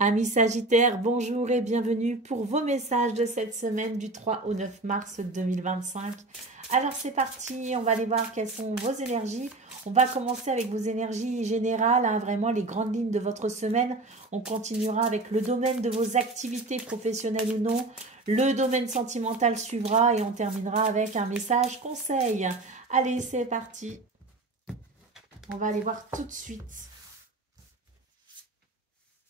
Amis Sagittaires, bonjour et bienvenue pour vos messages de cette semaine du 3 au 9 mars 2025. Alors c'est parti, on va aller voir quelles sont vos énergies. On va commencer avec vos énergies générales, vraiment les grandes lignes de votre semaine. On continuera avec le domaine de vos activités professionnelles ou non. Le domaine sentimental suivra et on terminera avec un message conseil. Allez, c'est parti. On va aller voir tout de suite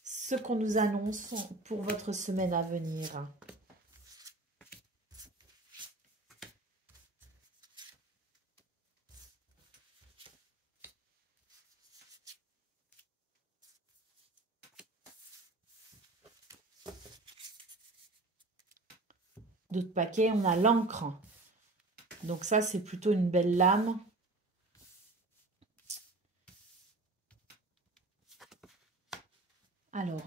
ce qu'on nous annonce pour votre semaine à venir. D'autres paquets, on a l'encre. Donc ça, c'est plutôt une belle lame. Alors,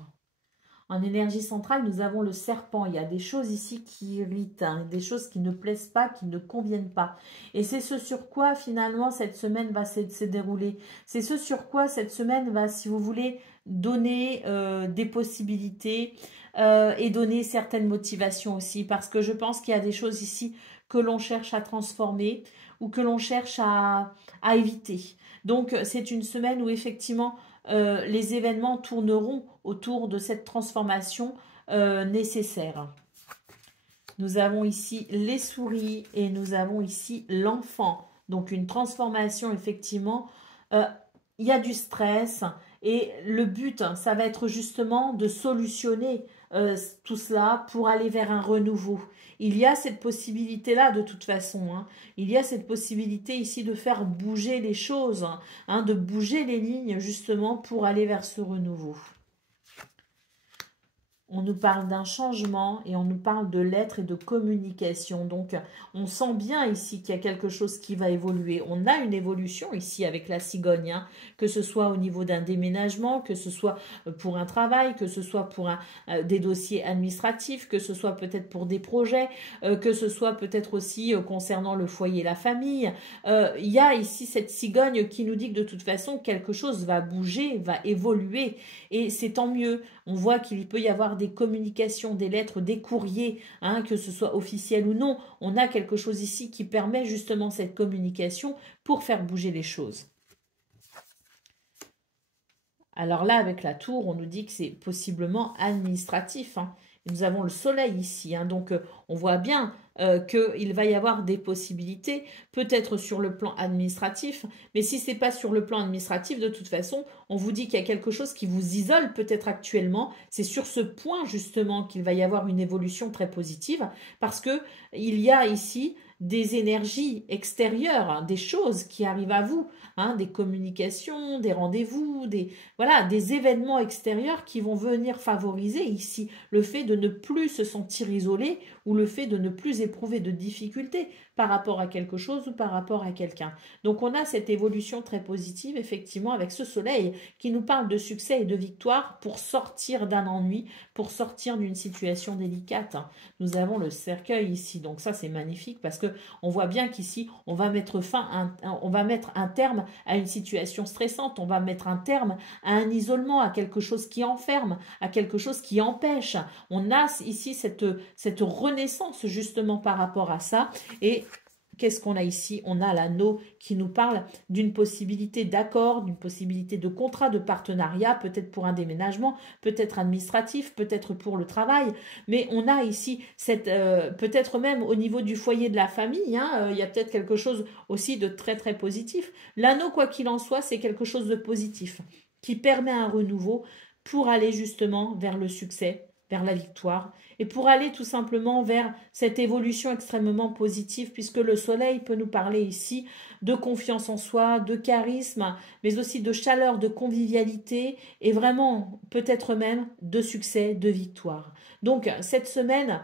en énergie centrale, nous avons le serpent. Il y a des choses ici qui irritent, des choses qui ne plaisent pas, qui ne conviennent pas. Et c'est ce sur quoi, finalement, cette semaine va se dérouler. C'est ce sur quoi, cette semaine va, si vous voulez, donner des possibilités et donner certaines motivations aussi. Parce que je pense qu'il y a des choses ici que l'on cherche à transformer ou que l'on cherche à éviter. Donc, c'est une semaine où, effectivement, les événements tourneront autour de cette transformation nécessaire. Nous avons ici les souris et nous avons ici l'enfant. Donc une transformation, effectivement. Il y a du stress et le but, ça va être justement de solutionner tout cela pour aller vers un renouveau. Il y a cette possibilité-là de toute façon. Il y a cette possibilité ici de faire bouger les choses, de bouger les lignes justement pour aller vers ce renouveau. On nous parle d'un changement et on nous parle de lettres et de communication. Donc, on sent bien ici qu'il y a quelque chose qui va évoluer. On a une évolution ici avec la cigogne, que ce soit au niveau d'un déménagement, que ce soit pour un travail, que ce soit pour des dossiers administratifs, que ce soit peut-être pour des projets, que ce soit peut-être aussi concernant le foyer et la famille. Il y a ici cette cigogne qui nous dit que de toute façon, quelque chose va bouger, va évoluer et c'est tant mieux. On voit qu'il peut y avoir des communications, des lettres, des courriers, que ce soit officiel ou non. On a quelque chose ici qui permet justement cette communication pour faire bouger les choses. Alors là, avec la tour, on nous dit que c'est possiblement administratif. Nous avons le soleil ici, donc on voit bien qu'il va y avoir des possibilités, peut-être sur le plan administratif, mais si ce n'est pas sur le plan administratif, de toute façon, on vous dit qu'il y a quelque chose qui vous isole peut-être actuellement. C'est sur ce point justement qu'il va y avoir une évolution très positive, parce qu'il y a ici des énergies extérieures, des choses qui arrivent à vous, des communications, des rendez-vous, des événements extérieurs qui vont venir favoriser ici le fait de ne plus se sentir isolé ou le fait de ne plus éprouver de difficultés par rapport à quelque chose ou par rapport à quelqu'un. Donc on a cette évolution très positive effectivement avec ce soleil qui nous parle de succès et de victoire pour sortir d'un ennui, pour sortir d'une situation délicate. Nous avons le cercueil ici, donc ça c'est magnifique parce que on voit bien qu'ici on va mettre on va mettre un terme à une situation stressante, on va mettre un terme à un isolement, à quelque chose qui enferme, à quelque chose qui empêche. On a ici cette renaissance justement par rapport à ça. Et qu'est-ce qu'on a ici? On a l'anneau qui nous parle d'une possibilité d'accord, d'une possibilité de contrat, de partenariat, peut-être pour un déménagement, peut-être administratif, peut-être pour le travail. Mais on a ici peut-être même au niveau du foyer de la famille, il y a peut-être quelque chose aussi de très très positif. L'anneau, quoi qu'il en soit, c'est quelque chose de positif qui permet un renouveau pour aller justement vers le succès, vers la victoire, et pour aller tout simplement vers cette évolution extrêmement positive, puisque le soleil peut nous parler ici de confiance en soi, de charisme, mais aussi de chaleur, de convivialité, et vraiment peut-être même de succès, de victoire. Donc cette semaine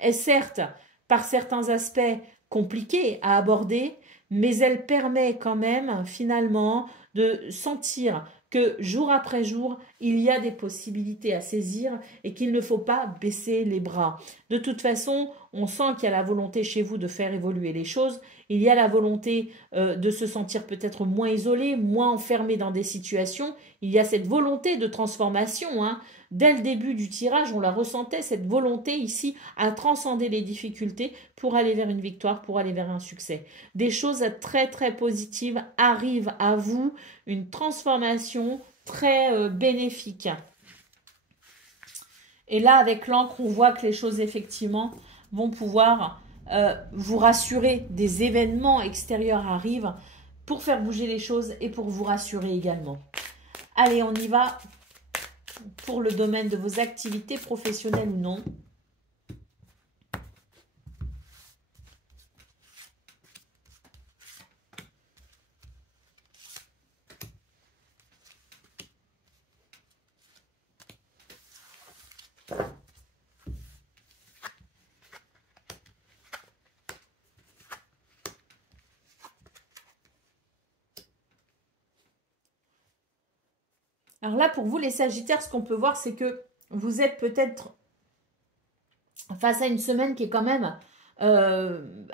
est certes, par certains aspects, compliquée à aborder, mais elle permet quand même finalement de sentir que jour après jour, il y a des possibilités à saisir et qu'il ne faut pas baisser les bras. De toute façon, on sent qu'il y a la volonté chez vous de faire évoluer les choses. Il y a la volonté de se sentir peut-être moins isolé, moins enfermé dans des situations. Il y a cette volonté de transformation, hein. Dès le début du tirage, on la ressentait, cette volonté ici à transcender les difficultés pour aller vers une victoire, pour aller vers un succès. Des choses très très positives arrivent à vous, une transformation très bénéfique. Et là, avec l'encre, on voit que les choses effectivement vont pouvoir vous rassurer. Des événements extérieurs arrivent pour faire bouger les choses et pour vous rassurer également. Allez, on y va pour le domaine de vos activités professionnelles ou non. Alors là, pour vous, les Sagittaires, ce qu'on peut voir, c'est que vous êtes peut-être face à une semaine qui est quand même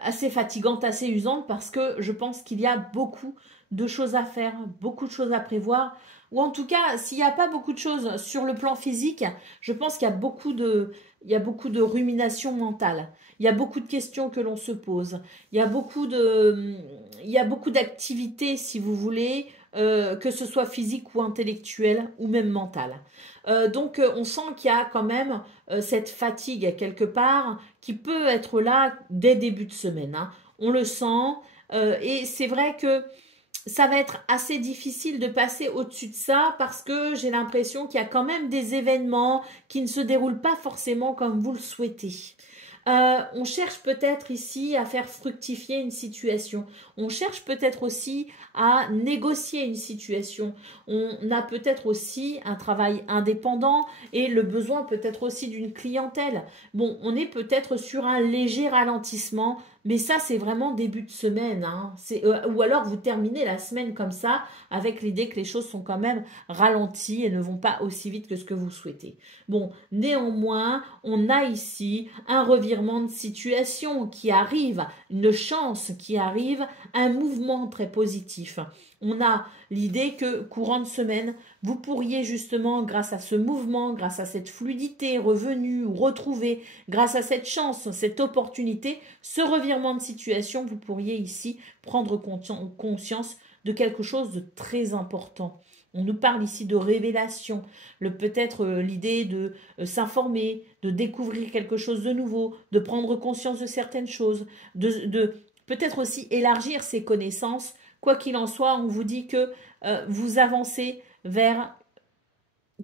assez fatigante, assez usante, parce que je pense qu'il y a beaucoup de choses à faire, beaucoup de choses à prévoir, ou en tout cas, s'il n'y a pas beaucoup de choses sur le plan physique, je pense qu'il y a beaucoup de rumination mentale. Il y a beaucoup de questions que l'on se pose. Il y a beaucoup d'activités, si vous voulez, que ce soit physique ou intellectuelle ou même mentale. Donc, on sent qu'il y a quand même cette fatigue quelque part qui peut être là dès début de semaine, hein. On le sent et c'est vrai que ça va être assez difficile de passer au-dessus de ça parce que j'ai l'impression qu'il y a quand même des événements qui ne se déroulent pas forcément comme vous le souhaitez. On cherche peut-être ici à faire fructifier une situation. On cherche peut-être aussi à négocier une situation. On a peut-être aussi un travail indépendant et le besoin peut-être aussi d'une clientèle. Bon, on est peut-être sur un léger ralentissement, mais ça, c'est vraiment début de semaine, hein. Ou alors vous terminez la semaine comme ça avec l'idée que les choses sont quand même ralenties et ne vont pas aussi vite que ce que vous souhaitez. Bon, néanmoins, on a ici un revirement de situation qui arrive, une chance qui arrive, un mouvement très positif. On a l'idée que courant de semaine, vous pourriez justement, grâce à ce mouvement, grâce à cette fluidité revenue ou retrouvée, grâce à cette chance, cette opportunité, ce revirement de situation, vous pourriez ici prendre conscience de quelque chose de très important. On nous parle ici de révélation, peut-être l'idée de s'informer, de découvrir quelque chose de nouveau, de prendre conscience de certaines choses, de peut-être aussi élargir ses connaissances. Quoi qu'il en soit, on vous dit que vous avancez vers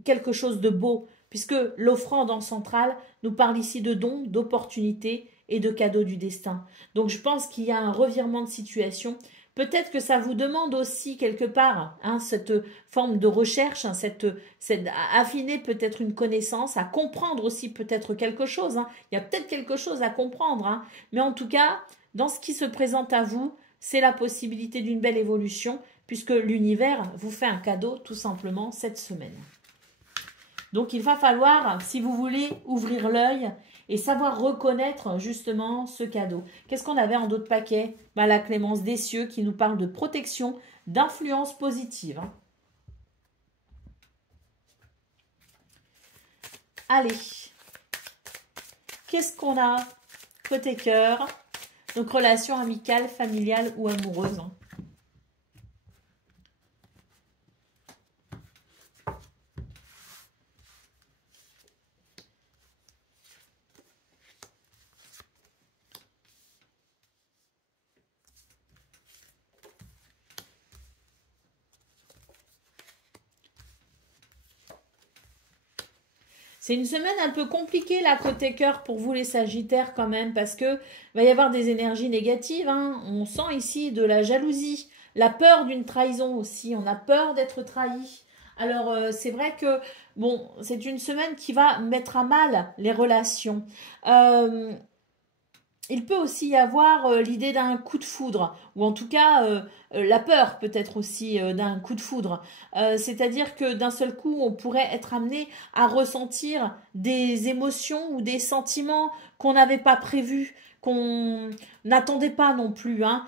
quelque chose de beau, puisque l'offrande en centrale nous parle ici de dons, d'opportunités et de cadeaux du destin. Donc je pense qu'il y a un revirement de situation. Peut-être que ça vous demande aussi quelque part cette forme de recherche, cette affiner peut-être une connaissance, à comprendre aussi peut-être quelque chose. Il y a peut-être quelque chose à comprendre. Mais en tout cas, dans ce qui se présente à vous, c'est la possibilité d'une belle évolution, puisque l'univers vous fait un cadeau tout simplement cette semaine. Donc il va falloir, si vous voulez, ouvrir l'œil et savoir reconnaître justement ce cadeau. Qu'est-ce qu'on avait en d'autres paquets? La clémence des cieux qui nous parle de protection, d'influence positive. Allez, qu'est-ce qu'on a côté cœur? Donc relation amicale, familiale ou amoureuse. C'est une semaine un peu compliquée là côté cœur pour vous les Sagittaires quand même parce que va y avoir des énergies négatives. On sent ici de la jalousie, la peur d'une trahison aussi. On a peur d'être trahi. Alors c'est vrai que bon, c'est une semaine qui va mettre à mal les relations. il peut aussi y avoir l'idée d'un coup de foudre, ou en tout cas la peur peut-être aussi d'un coup de foudre. C'est-à-dire que d'un seul coup, on pourrait être amené à ressentir des émotions ou des sentiments qu'on n'avait pas prévus, qu'on n'attendait pas non plus, hein.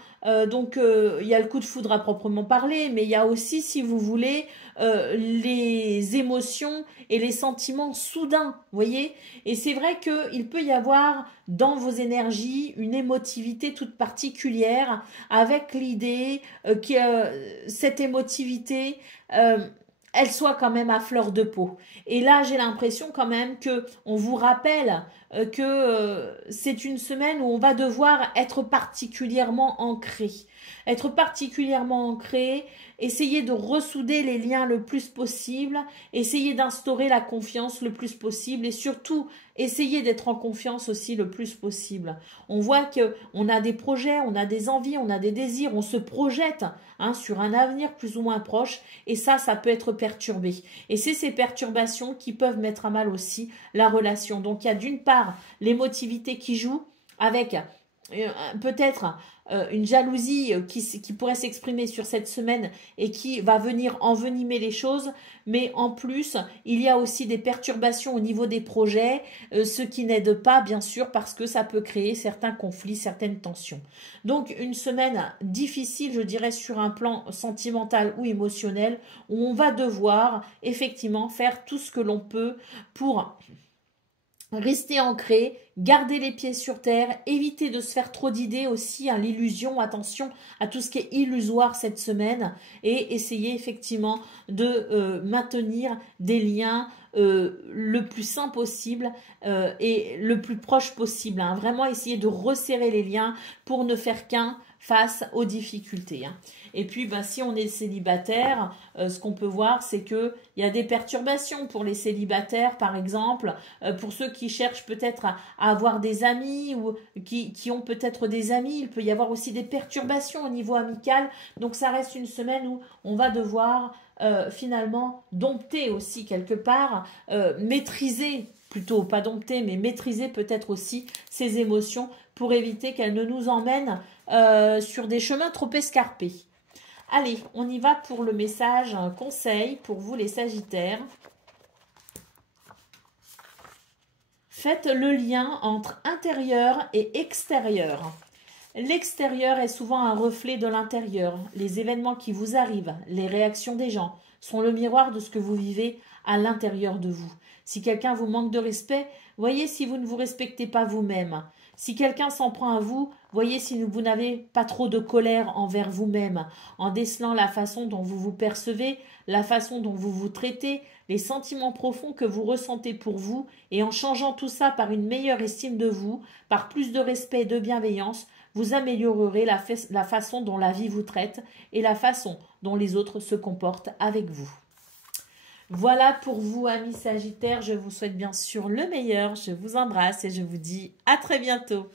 Donc il y a le coup de foudre à proprement parler, mais il y a aussi, si vous voulez, les émotions et les sentiments soudains, voyez. Et c'est vrai qu'il peut y avoir dans vos énergies une émotivité toute particulière avec l'idée que cette émotivité, elle soit quand même à fleur de peau. Et là, j'ai l'impression quand même que on vous rappelle que c'est une semaine où on va devoir être particulièrement ancré. Être particulièrement ancré, essayer de ressouder les liens le plus possible, essayer d'instaurer la confiance le plus possible et surtout essayer d'être en confiance aussi le plus possible. On voit que on a des projets, on a des envies, on a des désirs, on se projette sur un avenir plus ou moins proche et ça peut être perturbé. Et c'est ces perturbations qui peuvent mettre à mal aussi la relation. Donc il y a d'une part l'émotivité qui joue avec peut-être une jalousie qui pourrait s'exprimer sur cette semaine et qui va venir envenimer les choses, mais en plus, il y a aussi des perturbations au niveau des projets, ce qui n'aide pas, bien sûr, parce que ça peut créer certains conflits, certaines tensions. Donc, une semaine difficile, je dirais, sur un plan sentimental ou émotionnel, où on va devoir effectivement faire tout ce que l'on peut pour rester ancré, garder les pieds sur terre, éviter de se faire trop d'idées aussi, l'illusion, attention à tout ce qui est illusoire cette semaine et essayer effectivement de maintenir des liens le plus sain possible et le plus proche possible. Vraiment essayer de resserrer les liens pour ne faire qu'un face aux difficultés. Et puis, si on est célibataire, ce qu'on peut voir, c'est qu'il y a des perturbations pour les célibataires, par exemple, pour ceux qui cherchent peut-être à avoir des amis ou qui ont peut-être des amis, il peut y avoir aussi des perturbations au niveau amical. Donc, ça reste une semaine où on va devoir finalement dompter aussi quelque part, maîtriser plutôt, pas dompter, mais maîtriser peut-être aussi ces émotions pour éviter qu'elles ne nous emmènent sur des chemins trop escarpés. Allez, on y va pour le message, un conseil pour vous les Sagittaires. Faites le lien entre intérieur et extérieur. L'extérieur est souvent un reflet de l'intérieur. Les événements qui vous arrivent, les réactions des gens, sont le miroir de ce que vous vivez à l'intérieur de vous. Si quelqu'un vous manque de respect, voyez si vous ne vous respectez pas vous-même. Si quelqu'un s'en prend à vous, voyez si vous n'avez pas trop de colère envers vous-même, en décelant la façon dont vous vous percevez, la façon dont vous vous traitez, les sentiments profonds que vous ressentez pour vous, et en changeant tout ça par une meilleure estime de vous, par plus de respect et de bienveillance, vous améliorerez la façon dont la vie vous traite et la façon dont les autres se comportent avec vous. Voilà pour vous, amis Sagittaires. Je vous souhaite bien sûr le meilleur. Je vous embrasse et je vous dis à très bientôt.